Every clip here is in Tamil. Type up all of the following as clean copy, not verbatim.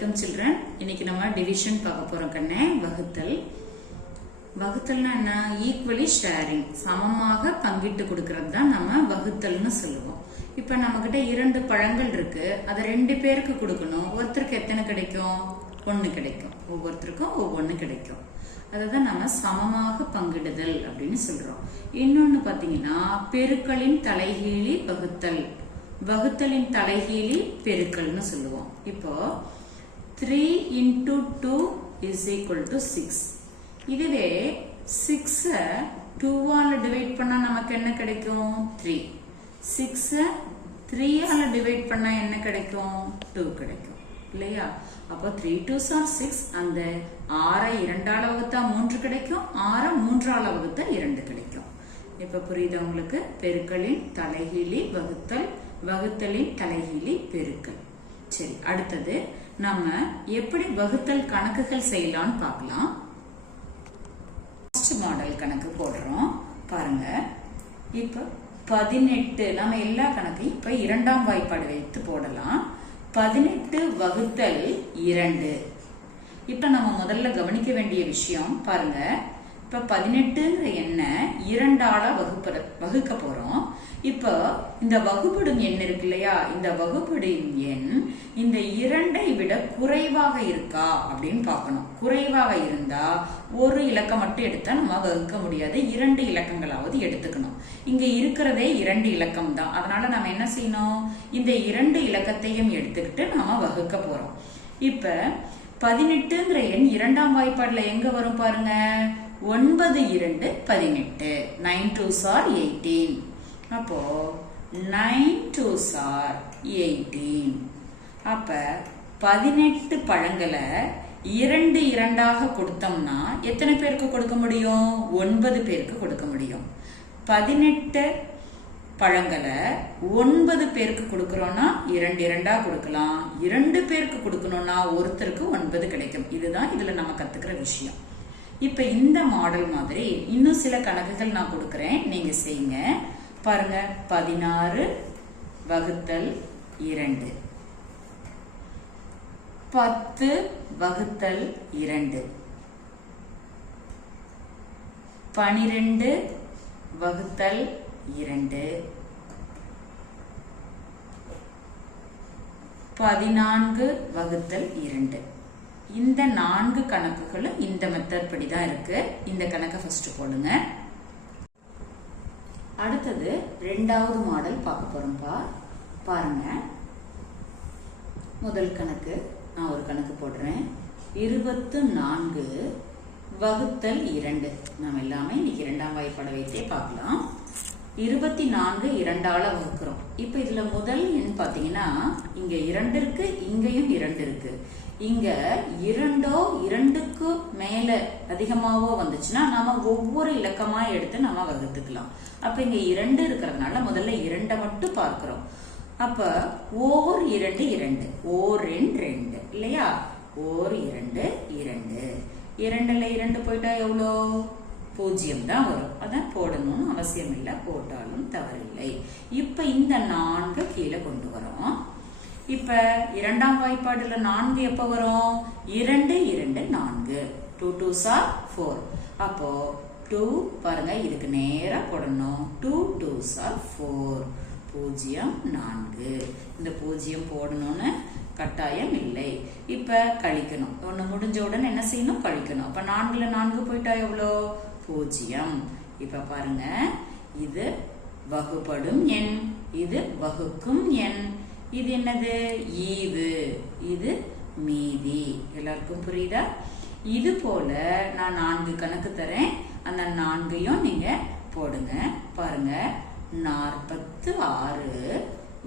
Welcome children. இன்னைக்கு நம்ம டிவிஷன் பார்க்க போறோம் கண்ணே. வகுத்தல். வகுத்தல்னா என்ன? ஈக்குவலி ஷேரிங், சமமாக பங்கிட்டு கொடுக்கிறது தான் நம்ம வகுத்தல்னு சொல்லுவோம். இப்ப நம்ம கிட்ட 2 பழங்கள் இருக்கு, அதை 2 பேருக்கு கொடுக்கணும். ஒருத்தருக்கு எத்தனை கிடைக்கும்? 1 கிடைக்கும். ஒவ்வொருத்தருக்கும் ஒவ்வொன்று கிடைக்கும். அதுதான் நம்ம சமமாக பங்கிடுதல் அப்படின்னு சொல்றோம். இன்னொன்னு பாத்தீங்கன்னா பெருக்களின் தலைகீழி வகுத்தல், வகுத்தலின் தலைகீழி பெருக்கல்னு சொல்லுவோம். இப்போ 3 into 2 is equal to 6. இதுவே 6 2 ஆல டிவைட் பண்ணா நமக்கு என்ன கிடைக்கும்? 3. 6 3 ஆல டிவைட் பண்ணா என்ன கிடைக்கும்? 2 கிடைக்கும் இல்லையா? அப்போ 3 2s are 6. அந்த 6 2 ஆல வகுத்தா 3 கிடைக்கும், 6 3 ஆல வகுத்தா 2 கிடைக்கும். இப்ப புரியுதா உங்களுக்கு? பெருக்களின் தலைகீழி வகுத்தல், வகுத்தலின் தலைகீழி பெருக்கல். சரி, அடுத்தது நம்ம எப்படி வகுத்தல் கணக்குகள் செய்யலாம்னு பார்க்கலாம். ஃபர்ஸ்ட் மாடல் கணக்கு போடுறோம் பாருங்க. இப்ப 18 நம்ம எல்லா கணக்கையும் இப்ப 2ஆம் வாய்ப்பாடு வைத்து போடலாம். 18 வகுத்தல் 2. இப்ப நம்ம முதல்ல கவனிக்க வேண்டிய விஷயம் பாருங்க. இப்ப 18ங்கிற எண்ணை 2 ஆல வகுக்க போறோம். இப்ப இந்த வகுப்படும் எண் இருக்கு இல்லையா, இந்த வகுப்படும் எண் இந்த 2ஐ விட குறைவாக இருக்கா அப்படின்னு பார்க்கணும். குறைவாக இருந்தா ஒரு இலக்கம் மட்டும் எடுத்தா நம்ம வகுக்க முடியாது, 2 இலக்கங்களாவது எடுத்துக்கணும். இங்க இருக்கிறதே 2 இலக்கம் தான். அதனால நம்ம என்ன செய்யணும்? இந்த 2 இலக்கத்தையும் எடுத்துக்கிட்டு நாம வகுக்க போறோம். இப்ப 18ங்கிற எண் 2ஆம் வாய்ப்பாடுல எங்க வரும் பாருங்க. 9 2 18. 9 2s are 18. அப்போ 9 2s are 18. அப்ப 18 பழங்களை 2 2ஆக கொடுத்தோம்னா எத்தனை பேருக்கு கொடுக்க முடியும்? 9 பேருக்கு கொடுக்க முடியும். 18 பழங்களை 9 பேருக்கு கொடுக்கறோம்னா 2 2ஆ கொடுக்கலாம். 2 பேருக்கு கொடுக்கணும்னா ஒருத்தருக்கு 9 கிடைக்கும். இதுதான் இதுல நம்ம கத்துக்கிற விஷயம். இப்ப இந்த மாடல் மாதிரி இன்னும் சில கணக்குகள் நான் கொடுக்கறேன், நீங்க செய்யுங்க பாருங்க. 16 வகுத்தல் 2, 10 வகுத்தல் 2, 12 வகுத்தல் 2, 14 வகுத்தல் 2. இந்த 4 கணக்குகளும் இந்த மெத்தட் படி தான் இருக்கு. இந்த கணக்கை ஃபர்ஸ்ட் போடுங்க. அடுத்தது 2வது மாடல் பார்க்க போறோம்பா. பாருங்க, முதல் கணக்கு நான் ஒரு கணக்கு போடுறேன். 24 வகுத்தல் 2. நம்ம எல்லாமே இன்னைக்கு 2ஆம் வாய்ப்பாடை வைத்தே பார்க்கலாம். 24 2 ஆல வகுக்கிறோம். இப்ப இதுல முதல் எண் பாத்தீங்கன்னா இங்க 2 இருக்கு, இங்கேயும் 2 இருக்கு. இங்க 2ஓ 2க்கு மேல அதிகமாவோ வந்துச்சுன்னா நாம ஒவ்வொரு இலக்கமா எடுத்து நம்ம வகுத்துக்கலாம். அப்ப இங்க 2 இருக்கிறதுனால முதல்ல 2 மட்டும் பார்க்கிறோம். அப்ப ஓர் 2 2, ஓர் 2 இல்லையா? ஓர் 2 2, 2ல 2 போயிட்டா எவ்வளோ? 0 தான் வரும். அதான் போடணும்னு அவசியம் இல்லை, போட்டாலும் தவறில்லை. இப்ப இந்த 4 கீழே கொண்டு வரோம். இப்ப 2ஆம் வாய்ப்பாடுல 4 எப்ப வரும்? 2 2 4, 2 2s are 4. அப்போ 2 பாருங்க, இதுக்கு நேரா போடணும். 2 2s are 4. 0 4. இந்த 0 போடணும்னு கட்டாயம் இல்லை. இப்ப கழிக்கணும். ஒண்ணு முடிஞ்ச உடனே என்ன செய்யணும்? கழிக்கணும். அப்ப 4ல 4 போயிட்டா எவ்வளோ? 0. இப்ப பாருங்க, இது வகுப்படும் எண், இது வகுக்கும் எண். இது என்னது? ஈவு, இது மீதி. எல்லாருக்கும் புரியுதா? இது போல நான் 4 கணக்கு தரேன், அந்த 4ஐயும் நீங்க போடுங்க. பாருங்க, 46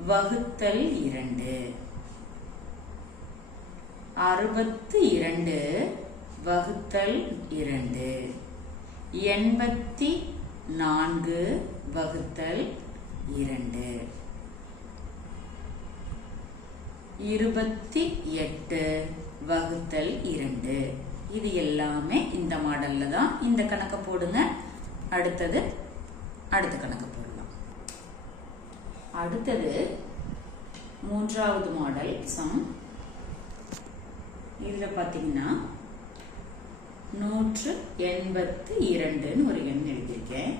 வகுத்தல் 2, 62 வகுத்தல் 2, 84 வகுத்தல் 2, 28 வகுத்தல் 2. இது எல்லாமே இந்த மாடல்ல தான். இந்த கணக்கை போடுங்க. அடுத்தது அடுத்த கணக்கு போடலாம். அடுத்தது 3வது மாடல் சம் இதுல பாத்தீங்கன்னா 182 ஒரு எண் எழுதியிருக்கேன்.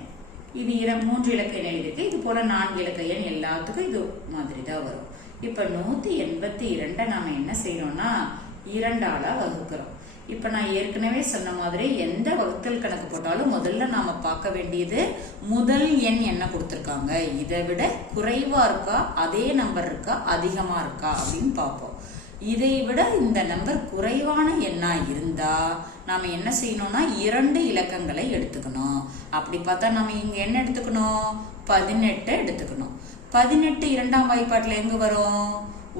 இது 3 இலக்க எண் எழுதியிருக்கேன். இது போல 4 இலக்க எண் எல்லாத்துக்கும் இது மாதிரி தான் வரும். இப்ப 182 நாம என்ன செய்யறோம்னா 2ஆல வகுக்கிறோம். இப்ப நான் ஏற்கனவே சொன்ன மாதிரி எந்த வகுத்தல் கணக்கு போட்டாலும் முதல்ல நாம பார்க்க வேண்டியது முதல் எண் என்ன கொடுத்திருக்காங்க, இதை விட குறைவா இருக்கா, அதே நம்பர் இருக்கா, அதிகமா இருக்கா அப்படின்னு பார்ப்போம். இதை விட இந்த நம்பர் குறைவான எண்ணா இருந்தா நாம என்ன செய்யணும்னா 2 இலக்கங்களை எடுத்துக்கணும். அப்படி பார்த்தா நம்ம இங்க என்ன எடுத்துக்கணும், 18 எடுத்துக்கணும். 18 2ஆம் வாய்ப்பாட்டுல எங்க வரும்,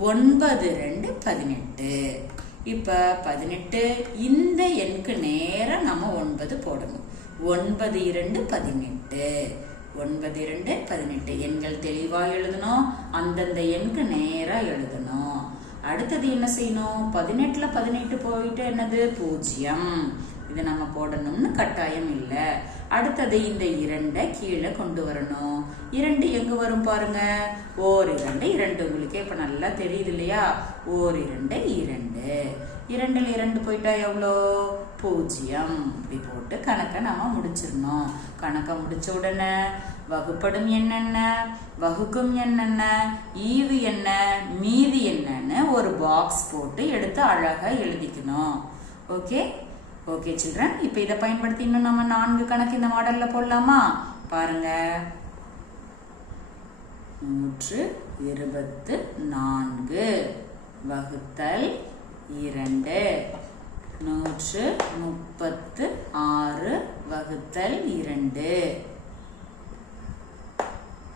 9 2 18. இப்ப 18 இந்த எண்ணுக்கு நேரா நம்ம 9 போடணும். 9 2 18. 9 2 18 எண்கள் தெளிவா எழுதணும். அந்தந்த எண்ணுக்கு நேரா எழுதணும். அடுத்தது என்ன செய்யணும், 18ல 18 போயிட்டு என்னது 0. இது நம்ம போடணும்னு கட்டாயம் இல்லை. அடுத்தது இந்த 2 கீழே கொண்டு வரணும். 2 எங்க வரும் பாருங்க, ஓர் 2 2. உங்களுக்கு இப்ப நல்லா தெரியுது இல்லையா, ஓர் 2 2. 2ல 2 போயிட்டா எவ்வளோ 0. இப்படி போட்டு கணக்கை நம்ம முடிச்சிடணும். கணக்கை முடிச்ச உடனே வகுப்படும் என்னென்ன, வகுக்கும் என்னென்ன, ஈவு என்ன, மீதி என்னன்னு ஒரு பாக்ஸ் போட்டு எடுத்து அழகா எழுதிக்கணும். Okay okay children. இப்ப இதை பயன்படுத்தி இன்னும் நம்ம 4 கணக்கு இந்த மாடல்ல போடலாமா? பாருங்க, 124 வகுத்தல் 2, 136 வகுத்தல் 2,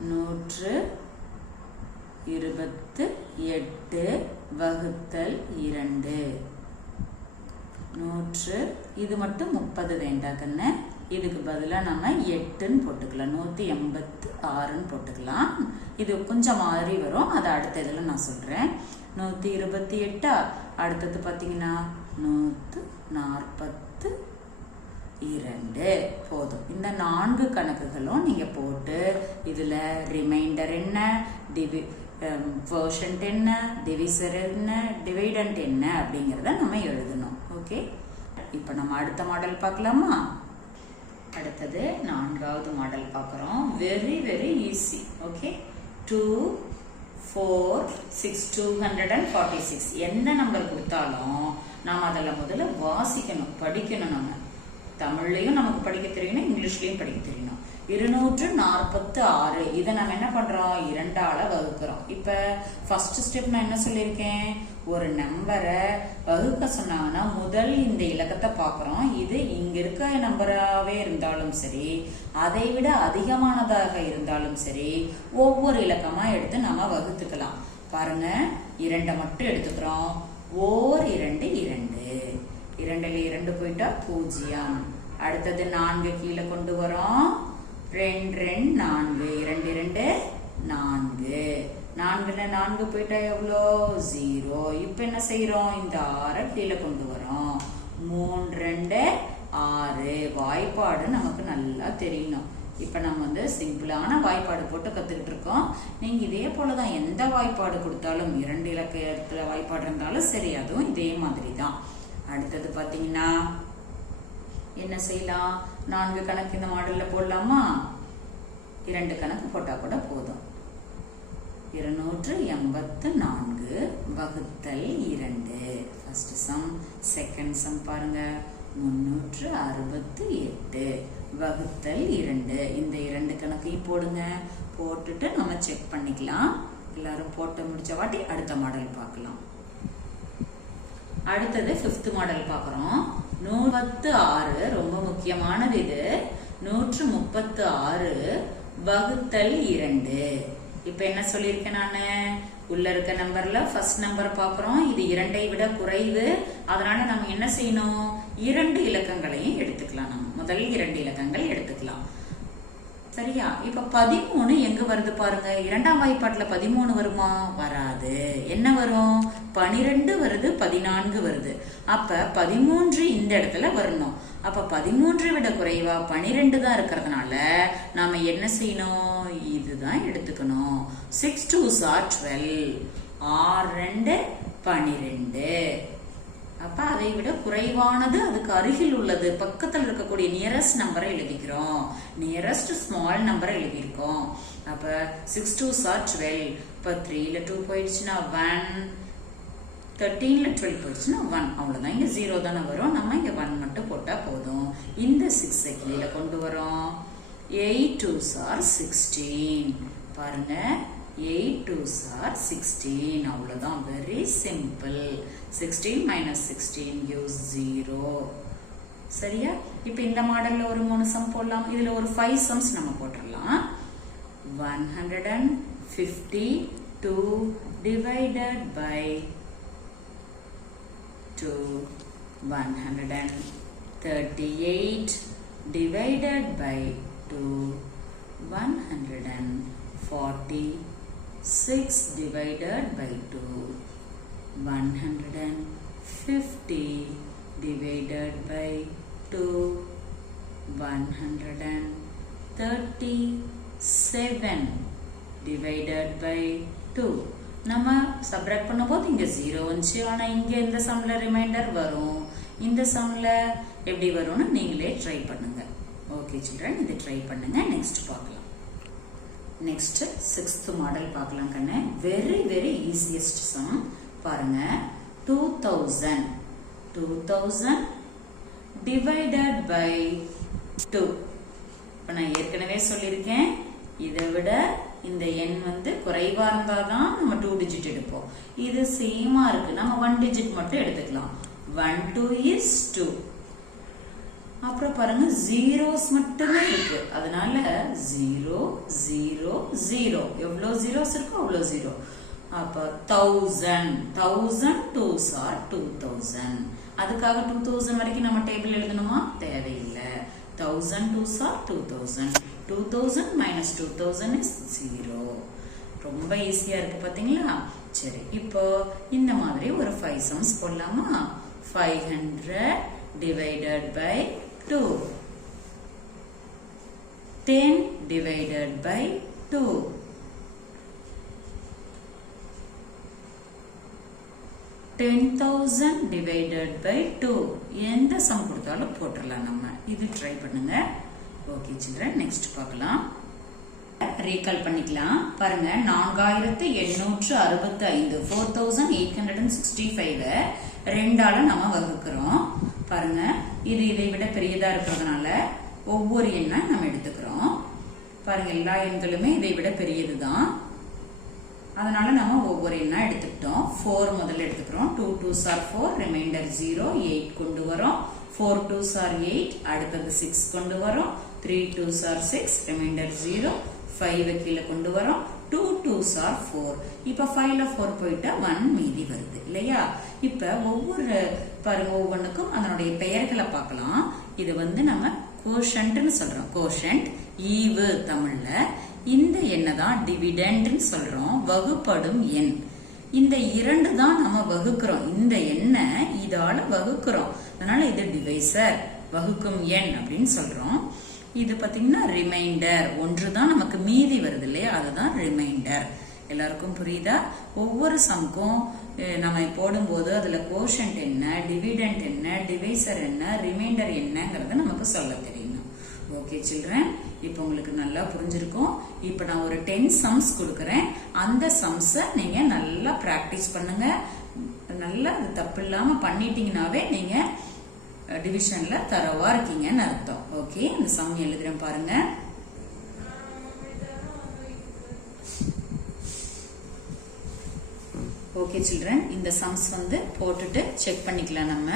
128 வகுத்தல் 2, 100. இது மட்டும் 30 வேண்டாம் கண்ணு. இதுக்கு பதிலா நம்ம 8ன்னு போட்டுக்கலாம். 186ன்னு போட்டுக்கலாம். இது கொஞ்சம் மாறி வரும், அதை அடுத்த இதுல நான் சொல்றேன். 128. அடுத்தது பாத்தீங்கன்னா 142 போதும். இந்த 4 கணக்குகளும் நீங்க போட்டு இதுல ரிமைண்டர் என்ன, கோஷன்ட் என்ன, டிவிசர் என்ன, டிவைடன்ட் என்ன அப்படிங்கறத நம்ம எழுதணும். ஓகே, இப்ப நம்ம அடுத்த மாடல் பார்க்கலாமா? அடுத்தது 4வது மாடல் பார்க்கிறோம். Very very easy. ஓகே, 2 4 6 246. எந்த நம்பர் கொடுத்தாலும் நாம அதில் முதல்ல வாசிக்கணும், படிக்கணும். நம்ம தமிழ்லையும் நமக்கு படிக்க தெரியணும், இங்கிலீஷ்லயும் படிக்க தெரியணும். 246. இதை நம்ம என்ன பண்றோம், 2ஆல வகுக்கிறோம். இப்ப ஃபர்ஸ்ட் ஸ்டெப் நான் என்ன சொல்லியிருக்கேன், ஒரு நம்பரை வகுக்க சொன்னாங்கன்னா முதல் இந்த இலக்கத்தை பார்க்கிறோம். இது இங்க இருக்க நம்பராகவே இருந்தாலும் சரி, அதை விட அதிகமானதாக இருந்தாலும் சரி, ஒவ்வொரு இலக்கமா எடுத்து நம்ம வகுத்துக்கலாம். பாருங்க, 2 மட்டும் எடுத்துக்கிறோம். ஓர் 2 2. 2ல 2 போயிட்டா 0. அடுத்தது 4 கீழே கொண்டு வரோம். 2 2 4. 2 2 4. 4ல 4 போயிட்டா எவ்வளோ 0. இப்ப என்ன செய்யறோம், இந்த 6 கீழே கொண்டு வரோம். 3 2 6. வாய்ப்பாடு நமக்கு நல்லா தெரியணும். இப்ப நம்ம சிம்பிளான வாய்ப்பாடு போட்டு கத்துக்கிட்டு இருக்கோம். நீங்க இதே போலதான் எந்த வாய்ப்பாடு கொடுத்தாலும், 2 இலக்கத்துல வாய்ப்பாடு இருந்தாலும் சரி, அதுவும் இதே மாதிரி தான். அடுத்தது பாத்தீங்கன்னா என்ன செய்யலாம், 4 கணக்கு இந்த மாடல்ல போடலாமா? 2 கணக்கு போட்டா கூட போதும். 284 வகுத்தல் 2. First sum. செகண்ட் சம் பாருங்க, 368 வகுத்தல் 2. இந்த 2 கணக்கையும் போடுங்க. போட்டுட்டு நம்ம செக் பண்ணிக்கலாம். எல்லாரும் போட்டு முடிச்ச வாட்டி அடுத்த மாடல் பார்க்கலாம். அடுத்தது 5th மாடல் பார்க்கிறோம். 136 ரொம்ப முக்கியமானது. இது 136 வகுத்தல் 2. இப்ப என்ன சொல்லியிருக்கேன் நானு, உள்ள இருக்க நம்பர்ல ஃபர்ஸ்ட் நம்பர் பாக்குறோம். இது 2ஐ விட குறைவு. அதனால நம்ம என்ன செய்யணும், 2 இலக்கங்களையும் எடுத்துக்கலாம். நம்ம முதல் 2 இலக்கங்கள் எடுத்துக்கலாம். சரியா? இப்ப 13 எங்க வருது பாருங்க. 2ஆம் வாய்ப்பாட்டுல 13 வருமா? வராது. என்ன வரும், 12 வருது, 14 வருது. அப்ப 13 இந்த இடத்துல வரணும். அப்ப 13 விட குறைவா 12 தான் இருக்கிறதுனால நாம என்ன செய்யணும், இதுதான் எடுத்துக்கணும். 6 2s are 12. 6 2 12. அப்ப அதை விட குறைவானது அதுக்கு அருகில் உள்ளது பக்கத்தில் இருக்கக்கூடிய நியரஸ்ட் நம்பரை எழுதிக்கிறோம். நியரஸ்ட் ஸ்மால் நம்பரை எழுதியிருக்கோம். அப்ப 6 2s are 12. இப்ப 3ல 2 போயிடுச்சுன்னா 1, 13ல 12 போயிடுச்சுன்னா 1. அவ்வளவுதான். இங்க 0 தானே வரும். நம்ம இங்க 1 மட்டும் போட்டா போதும். இந்த 6 கீழே கொண்டு வரோம். 8 2s are 16. பாருங்க 8 2s are 16. அவ்வளவுதான். Very simple. 16 minus 16 gives 0. சரியா? இப்ப இந்த மாடல்ல ஒரு 3 சம் போடலாம். இதுல ஒரு 5 sums நம்ம போட்டுடலாம். 152 divided by 2. 138 divided by 2. 146 divided by 2. 150 divided by 2. 137 divided by 2. நம்ம சப்ட்ராக்ட் பண்ணும்போது இங்க 0 வந்துச்சு. ஆனா இங்க இந்த சம்ல ரிமைண்டர் வரும். இந்த சம்ல எப்படி வரும்னு நீங்களே ட்ரை பண்ணுங்க. ஓகே சில்ட்ரன், இது ட்ரை பண்ணுங்க. நெக்ஸ்ட் பார்க்கலாம். நெக்ஸ்ட் 6th மாடல் பார்க்கலாம் கண்ணே. வெரி வெரி ஈஸியஸ்ட் சம் பாருங்க. 2000 divided by 2. இப்ப நான் ஏற்கனவே சொல்லியிருக்கேன், இதை விட இந்த எண் வந்து குறைவா இருந்தாதான் நம்ம 2 டிஜிட் எடுப்போம். இது சேமா இருக்கு. நம்ம 1 டிஜிட் மட்டும் எடுத்துக்கலாம். 1 2 is 2. அப்புறம் பாருங்க ஜீரோஸ் மட்டுமே இருக்கு. அதனால 0 0 0. எவ்வளவு ஜீரோஸ் இருக்கோ அவ்வளவு 0. அப்ப 1000 2s are 2000. அதுக்காக 2000 வரைக்கும் நம்ம டேபிள் எழுதணுமா? தேவையில்லை. 1000 2s are 2000. 2000 minus 2000 is 0. ரொம்ப ஈஸியா இருக்கு பாத்தீங்களா? சரி, இப்போ இந்த மாதிரி ஒரு 5 sums போடலாமா? 500 divided by 2. 10 divided by 2. 10,000 divided by 2. எந்த சம் கொடுத்தாலும் போட்டுடலாம் நம்ம. இது ட்ரை பண்ணுங்க. ஓகே சில்ட்ரன், நெக்ஸ்ட் பார்க்கலாம். ரீகால் பண்ணிக்கலாம். பாருங்க, 4865 4865 2ஆல நம்ம வகுக்கிறோம். பாருங்க, இது இதை விட பெரியதா இருக்கிறதுனால ஒவ்வொரு எண்ணா நம்ம எடுத்துக்கிறோம். பாருங்க, எல்லா எண்களுமே இதை விட பெரியதுதான். அதனால நம்ம ஒவ்வொரு எண்ணா எடுத்துக்கிட்டோம். 4 முதல்ல எடுத்துக்கிறோம். 2 2s are 4, ரிமைண்டர் 0. 8 கொண்டு வரோம். 4 2s are 8, அடுத்தது 6 கொண்டு வரோம். 3 2s are 6, ரிமைண்டர் 0. 5 கீழே கொண்டு வரோம். 2 2s are 4. இப்ப 5ல 4 போயிட்டா 1 மீதி வருது இல்லையா? இப்ப பாருங்க, ஒவ்வொன்றுக்கும் அதனுடைய பெயர்களை பார்க்கலாம். இது வந்து நம்ம கோஷன்ட்னு சொல்றோம். கோஷன்ட் ஈவு தமிழ்ல. இந்த எண்ணை தான் டிவிடெண்ட்னு சொல்றோம், வகுப்படும் எண். இந்த 2 தான் நம்ம வகுக்கிறோம். இந்த எண்ணை இதால வகுக்கிறோம். அதனால இது டிவைசர், வகுக்கும் எண் அப்படின்னு சொல்றோம். இது பாத்தீங்கன்னா ரிமைண்டர், 1 தான் நமக்கு மீதி வருது இல்லையா? அதுதான் ரிமைண்டர். எல்லாருக்கும் புரியுதா? ஒவ்வொரு சம்க்கும் நம்ம போடும்போது அதுல கோஷன்ட் என்ன, டிவிடெண்ட் என்ன, டிவைசர் என்ன, ரிமைண்டர் என்னங்கறத நமக்கு சொல்ல தெரியணும். ஓகே சில்ட்ரன், இப்போ உங்களுக்கு நல்லா புரிஞ்சிருக்கும். இப்போ நான் ஒரு 10 sums கொடுக்கறேன். அந்த சம்ஸை நீங்க நல்லா பிராக்டிஸ் பண்ணுங்க. நல்லா அது தப்பு இல்லாம பண்ணிட்டீங்கன்னாவே நீங்க டிவிஷன்ல தரவா இருக்கீங்கன்னு அர்த்தம். ஓகே, அந்த சம் எழுதுறேன் பாருங்க. ஓகே சில்ட்ரன், இந்த சம்ஸ் வந்து போட்டுட்டு செக் பண்ணிக்கலாம் நம்ம.